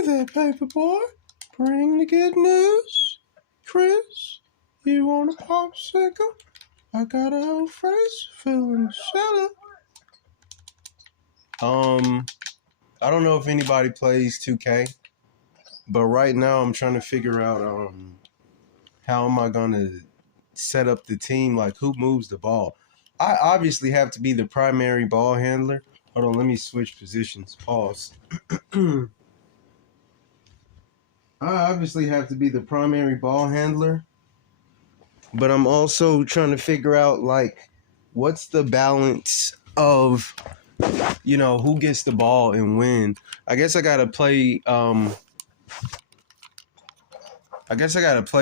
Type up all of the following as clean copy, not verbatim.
Hey there, paper boy. Bring the good news. Chris, you want a popsicle? I got a whole face filling the cellar. I don't know if anybody plays 2K, but right now I'm trying to figure out how am I gonna set up the team, like who moves the ball. I obviously have to be the primary ball handler. Hold on, let me switch positions. Pause. I obviously have to be the primary ball handler, but I'm also trying to figure out like what's the balance of who gets the ball and when. I guess I gotta play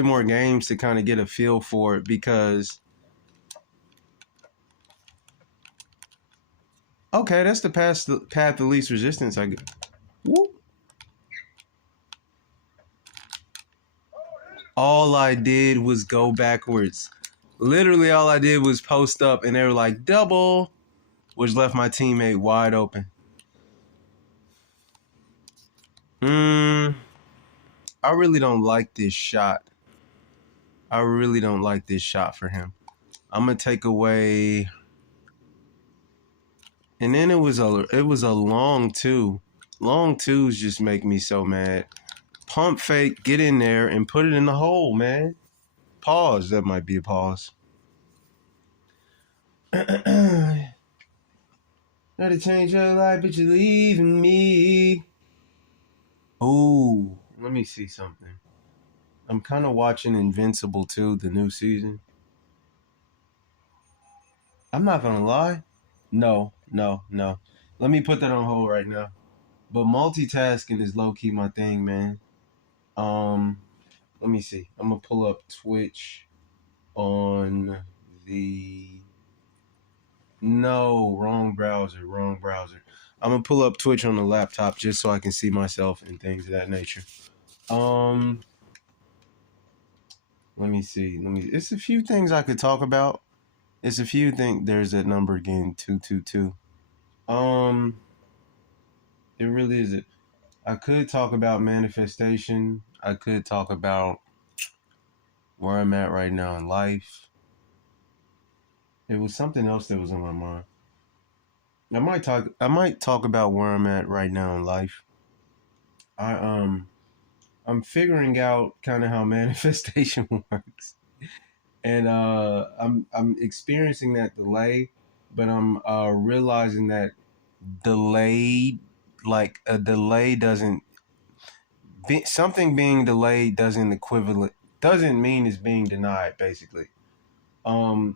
more games to kind of get a feel for it, because okay, that's the path of least resistance. I get. Whoop. All I did was go backwards. Literally all I did was post up and they were like double, which left my teammate wide open. I really don't like this shot. I really don't like this shot for him. I'm gonna take away, and then it was a long two. Long twos just make me so mad. Pump fake, get in there and put it in the hole, man. Pause. That might be a pause. Gotta change your life, but you're leaving me. Ooh, let me see something. I'm kind of watching Invincible too, the new season. I'm not gonna lie. No. Let me put that on hold right now. But multitasking is low-key my thing, man. Let me see. I'm gonna pull up Twitch on the... No, wrong browser. I'm gonna pull up Twitch on the laptop just so I can see myself and things of that nature. Let me see. It's a few things I could talk about. There's that number again, 222. It really is. I could talk about manifestation. I could talk about where I'm at right now in life. It was something else that was on my mind. I might talk about where I'm at right now in life. I'm figuring out kind of how manifestation works. And I'm experiencing that delay, but I'm realizing that a delay doesn't something being delayed doesn't mean it's being denied, basically. And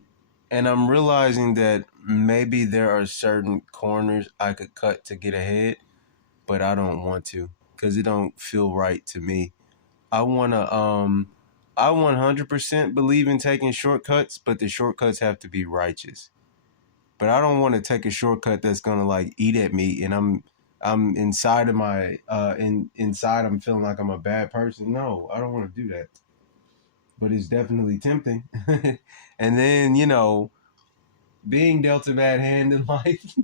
I'm realizing that maybe there are certain corners I could cut to get ahead, but I don't want to because it don't feel right to me. I 100% believe in taking shortcuts, but the shortcuts have to be righteous. But I don't want to take a shortcut that's gonna like eat at me, and I'm inside of my inside I'm feeling like I'm a bad person. No, I don't want to do that. But it's definitely tempting. And then, being dealt a bad hand in life,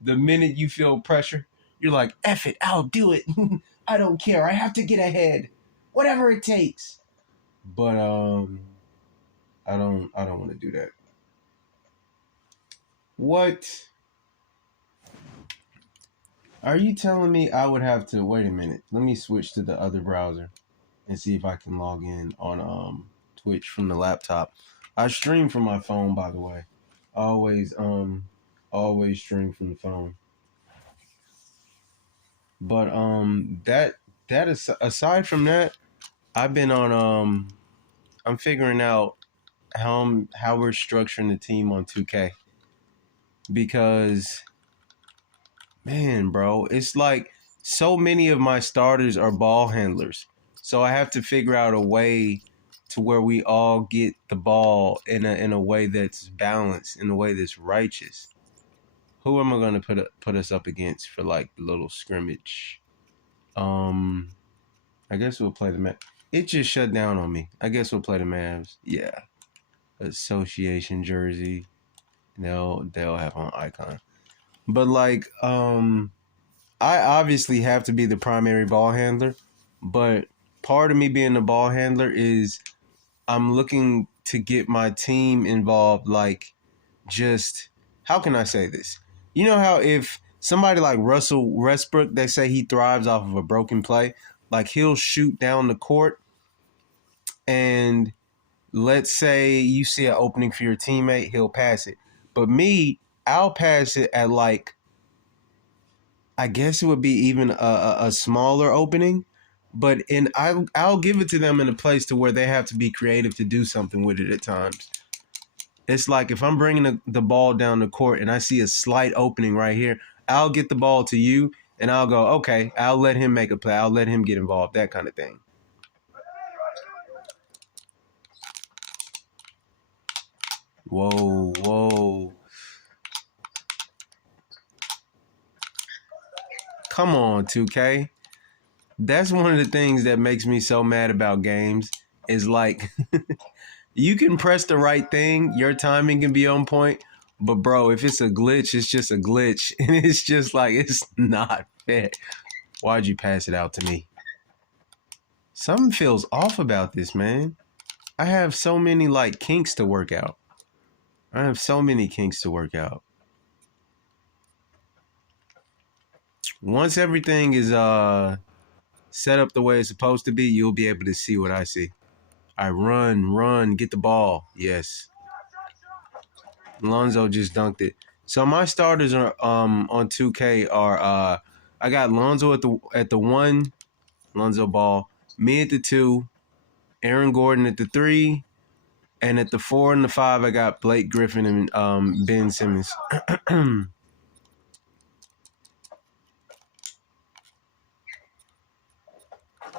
the minute you feel pressure, you're like, F it, I'll do it. I don't care. I have to get ahead. Whatever it takes. But I don't want to do that. What? Are you telling me I would have to wait a minute? Let me switch to the other browser and see if I can log in on Twitch from the laptop. I stream from my phone, by the way. Always stream from the phone. But that is, aside from that, I've been on I'm figuring out how we're structuring the team on 2K, because man, bro, it's like so many of my starters are ball handlers. So I have to figure out a way to where we all get the ball in a way that's balanced, in a way that's righteous. Who am I going to put us up against for like the little scrimmage? I guess we'll play the Mavs. It just shut down on me. I guess we'll play the Mavs. Yeah. Association jersey. They'll have on icon. But like I I obviously have to be the primary ball handler, but part of me being the ball handler is I'm looking to get my team involved. Like, just how can I say this? You know how if somebody like Russell Westbrook, they say he thrives off of a broken play, like he'll shoot down the court, and let's say you see an opening for your teammate, he'll pass it. But me, I'll pass it at like, I guess it would be even a smaller opening, but I'll give it to them in a place to where they have to be creative to do something with it at times. It's like if I'm bringing the ball down the court and I see a slight opening right here, I'll get the ball to you and I'll go, okay, I'll let him make a play. I'll let him get involved, that kind of thing. Whoa, whoa. Come on, 2K. That's one of the things that makes me so mad about games is like you can press the right thing, your timing can be on point, but bro, if it's a glitch, it's just a glitch. And it's just like, it's not fair. Why'd you pass it out to me? Something feels off about this, man. I have so many like kinks to work out. I have so many kinks to work out. Once everything is set up the way it's supposed to be, you'll be able to see what I see. I run, get the ball. Yes. Lonzo just dunked it. So my starters are on 2K are I got Lonzo at the 1, Lonzo Ball, me at the 2, Aaron Gordon at the 3, and at the 4 and the 5 I got Blake Griffin and Ben Simmons.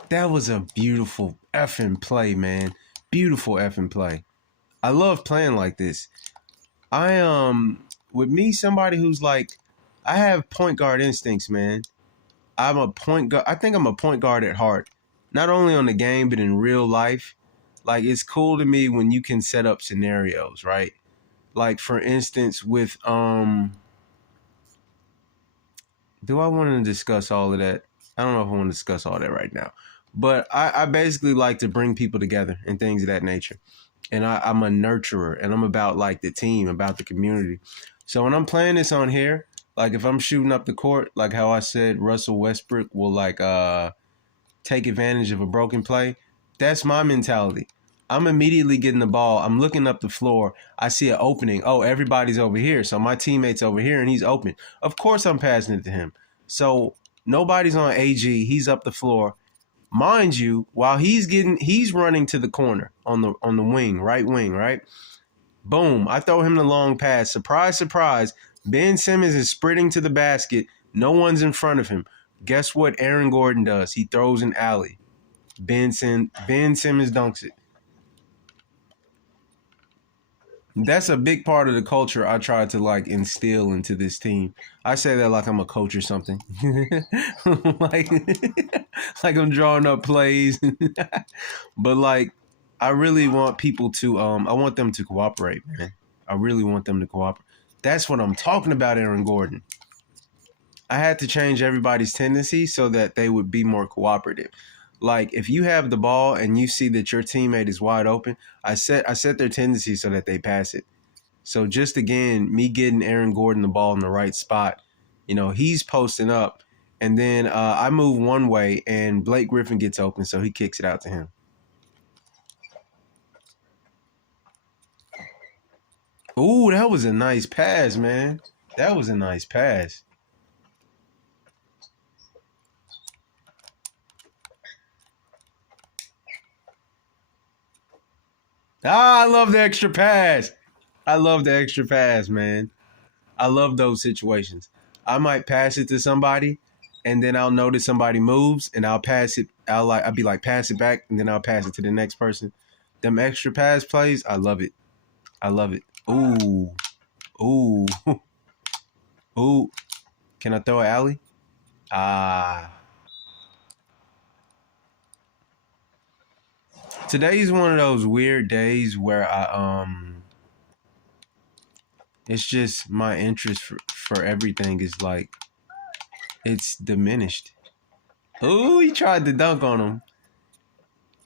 That was a beautiful effing play, man. Beautiful effing play. I love playing like this. I with me, somebody who's like, I have point guard instincts, man. I'm a point guard. I think I'm a point guard at heart, not only on the game but in real life. Like, it's cool to me when you can set up scenarios, right? Like, for instance, with do I want to discuss all of that? I don't know if I want to discuss all that right now, but I basically like to bring people together and things of that nature. And I'm a nurturer, and I'm about like the team, about the community. So when I'm playing this on here, like if I'm shooting up the court, like how I said Russell Westbrook will like take advantage of a broken play, that's my mentality. I'm immediately getting the ball. I'm looking up the floor. I see an opening. Oh, everybody's over here. So my teammate's over here and he's open. Of course I'm passing it to him. So nobody's on AG. He's up the floor. Mind you, while he's running to the corner on the wing, right wing, right? Boom. I throw him the long pass. Surprise, surprise. Ben Simmons is sprinting to the basket. No one's in front of him. Guess what Aaron Gordon does? He throws an alley. Ben Simmons dunks it. That's a big part of the culture I try to like instill into this team. I say that like I'm a coach or something. like, like I'm drawing up plays. But like, I really want people to I want them to cooperate, man. I really want them to cooperate. That's what I'm talking about, Aaron Gordon. I had to change everybody's tendency so that they would be more cooperative. Like, if you have the ball and you see that your teammate is wide open, I set their tendency so that they pass it. So just again, me getting Aaron Gordon the ball in the right spot, he's posting up, and then I move one way and Blake Griffin gets open, so he kicks it out to him. Ooh, that was a nice pass, man. That was a nice pass. I love the extra pass. I love the extra pass, man. I love those situations. I might pass it to somebody, and then I'll notice somebody moves, and I'll pass it. I'll be like, pass it back, and then I'll pass it to the next person. Them extra pass plays, I love it. I love it. Ooh, ooh, ooh. Can I throw an alley? Ah. Today's one of those weird days where it's just my interest for everything is like it's diminished. Oh, he tried to dunk on him.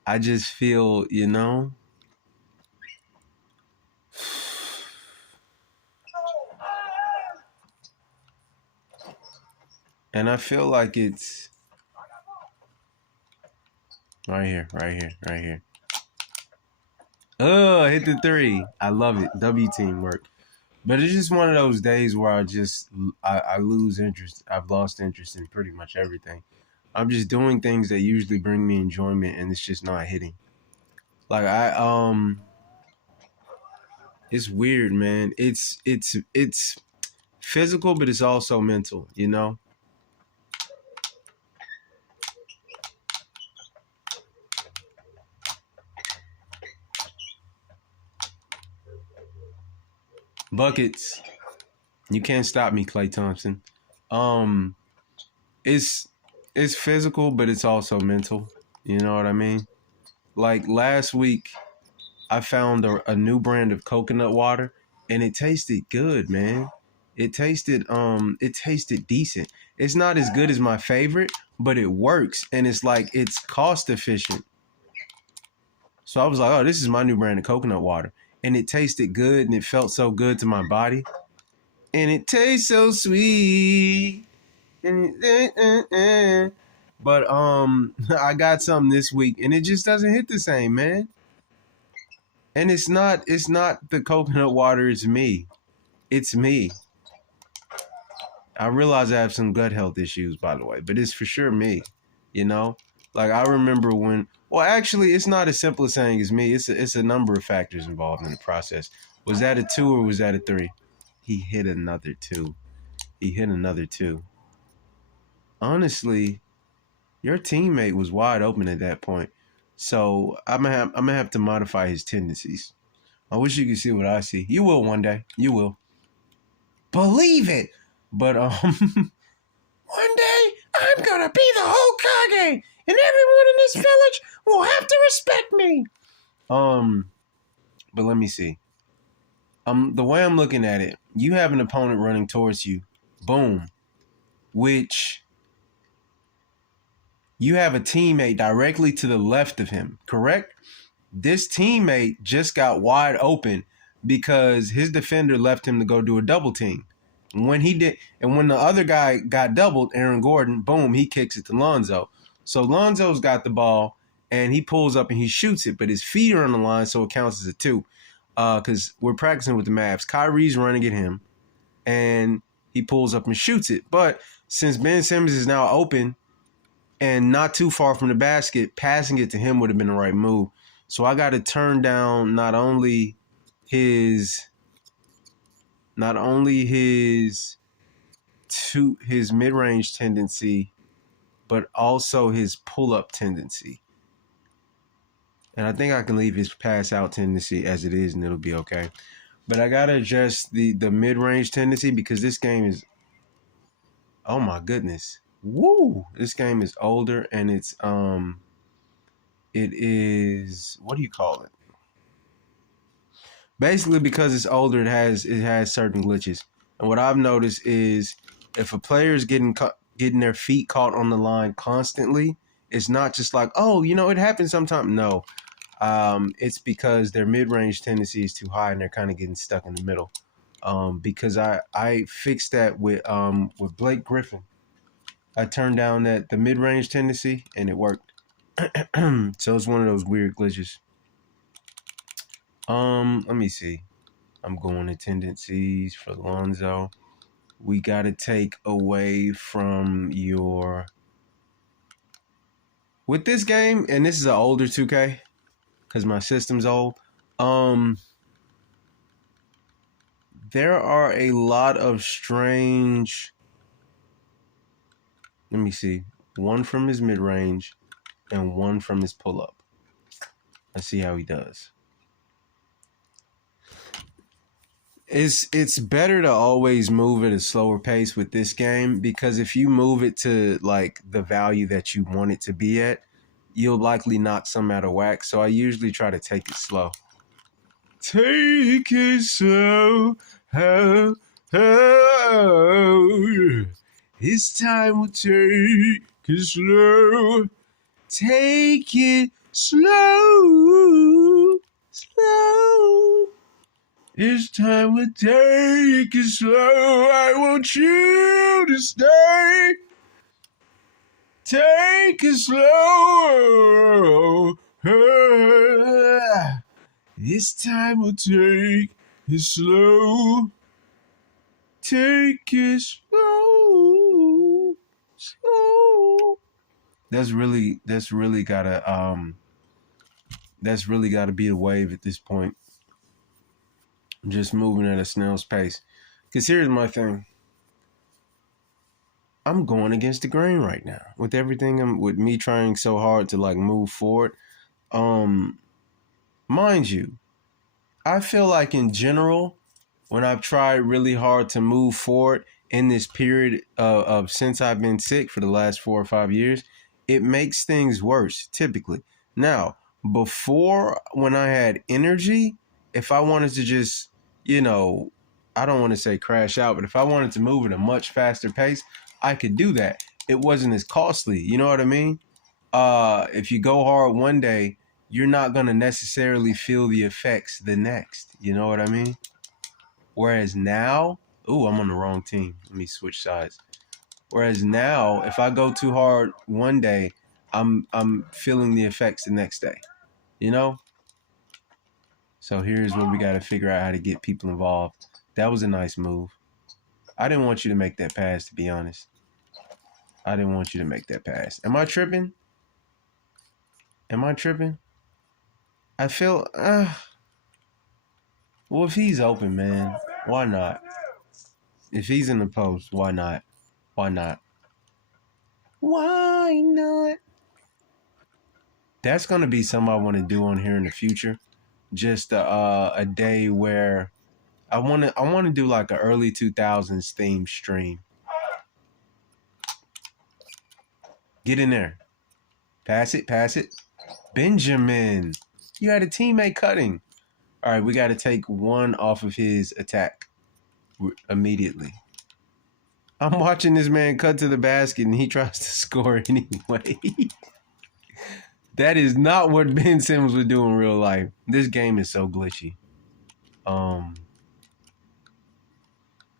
I just feel, and I feel like it's right here, right here, right here. Oh, hit the three. I love it. W teamwork. But it's just one of those days where I lose interest. I've lost interest in pretty much everything. I'm just doing things that usually bring me enjoyment, and it's just not hitting. Like it's weird, man. It's physical, but it's also mental. Buckets. You can't stop me, Klay Thompson. Um, it's it's physical, but it's also mental. You know what I mean? Like last week, I found a new brand of coconut water, and it tasted good, man. It tasted decent. It's not as good as my favorite, but it works, and it's like it's cost efficient. So I was like, oh, this is my new brand of coconut water, and it tasted good, and it felt so good to my body, and it tastes so sweet. But I got some this week, and it just doesn't hit the same, man. And it's not the coconut water, it's me. It's me. I realize I have some gut health issues, by the way, but it's for sure me. You know? Like I remember when well actually it's not as simple as saying it's me. It's a number of factors involved in the process. Was that a 2 or was that a 3? He hit another 2. He hit another 2. Honestly, your teammate was wide open at that point. So I'm gonna have to modify his tendencies. I wish you could see what I see. You will one day. You will. Believe it. But one day I'm gonna be the Hokage, and everyone in this village will have to respect me. But let me see. The way I'm looking at it, you have an opponent running towards you. Boom. Which you have a teammate directly to the left of him, correct? This teammate just got wide open because his defender left him to go do a double team. When he did, and when the other guy got doubled, Aaron Gordon, boom, he kicks it to Lonzo. So Lonzo's got the ball, and he pulls up and he shoots it, but his feet are on the line, so it counts as a 2. Because we're practicing with the Mavs. Kyrie's running at him, and he pulls up and shoots it. But since Ben Simmons is now open and not too far from the basket, passing it to him would have been the right move. So I got to turn down not only his mid-range tendency, but also his pull-up tendency. And I think I can leave his pass-out tendency as it is, and it'll be okay. But I gotta adjust the mid-range tendency because this game is, oh my goodness, woo! This game is older, and it is, what do you call it? Basically, because it's older, it has certain glitches. And what I've noticed is if a player is getting their feet caught on the line constantly, it's not just like, oh, it happens sometimes. No, it's because their mid-range tendency is too high and they're kind of getting stuck in the middle. Because I fixed that with Blake Griffin. I turned down the mid-range tendency and it worked. So it's one of those weird glitches. Let me see. I'm going to tendencies for Lonzo. We got to take away from your... With this game, and this is an older 2K, because my system's old, there are a lot of strange... Let me see. One from his mid-range and one from his pull-up. Let's see how he does. It's better to always move at a slower pace with this game because if you move it to like the value that you want it to be at, you'll likely knock some out of whack. So I usually try to take it slow. Take it slow. Oh. This time we'll take it slow. Take it slow. Slow. This time we'll take it slow. I want you to stay. Take it slow. This time we'll take it slow. Take it slow. Slow. That's really gotta be the wave at this point. I'm just moving at a snail's pace. Cause here's my thing. I'm going against the grain right now with everything. With me trying so hard to like move forward. Mind you, I feel like in general, when I've tried really hard to move forward in this period of since I've been sick for the last 4 or 5 years, it makes things worse typically. Now, before when I had energy, if I wanted to just, I don't want to say crash out, but if I wanted to move at a much faster pace, I could do that. It wasn't as costly. You know what I mean? If you go hard one day, you're not going to necessarily feel the effects the next. You know what I mean? Whereas now, I'm on the wrong team. Let me switch sides. Whereas now, if I go too hard one day, I'm feeling the effects the next day. You know? So here's where we got to figure out how to get people involved. That was a nice move. I didn't want you to make that pass, to be honest. I didn't want you to make that pass. Am I tripping? I feel, well, if he's open, man, why not? If he's in the post, why not? Why not? Why not? That's going to be something I want to do on here in the future. Just a day where I want to do like an early 2000s theme stream. Get in there. Pass it. Benjamin, you had a teammate cutting. All right, we got to take one off of his attack immediately. I'm watching this man cut to the basket and he tries to score anyway. That is not what Ben Simmons would do in real life. This game is so glitchy. Let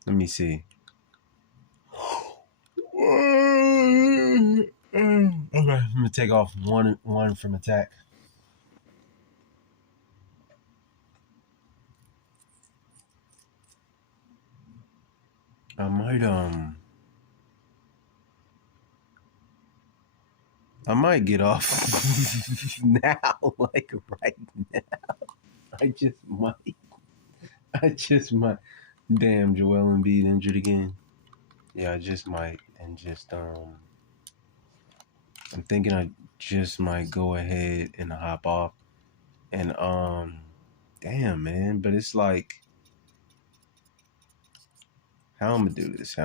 me see. Okay, I'm gonna take off one from attack. I might get off now, like right now. I just might. Damn, Joel Embiid injured again. Yeah, I just might, and just I'm thinking I just might go ahead and hop off, and damn man, but it's like, how I'm gonna do this?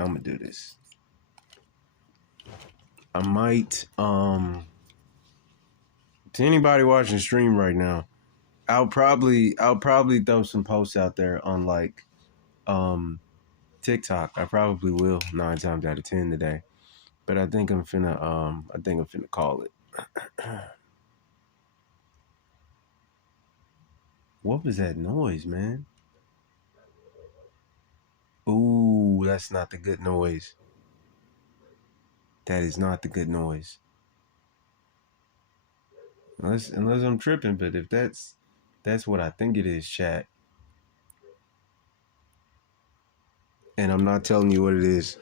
I might to anybody watching stream right now, I'll probably throw some posts out there on like TikTok. I probably will 9 times out of 10 today. But I think I'm finna call it. What was that noise, man? Ooh, that's not the good noise. That is not the good noise. Unless I'm tripping, but if that's what I think it is, chat. And I'm not telling you what it is.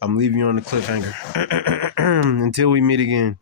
I'm leaving you on the cliffhanger. Until we meet again.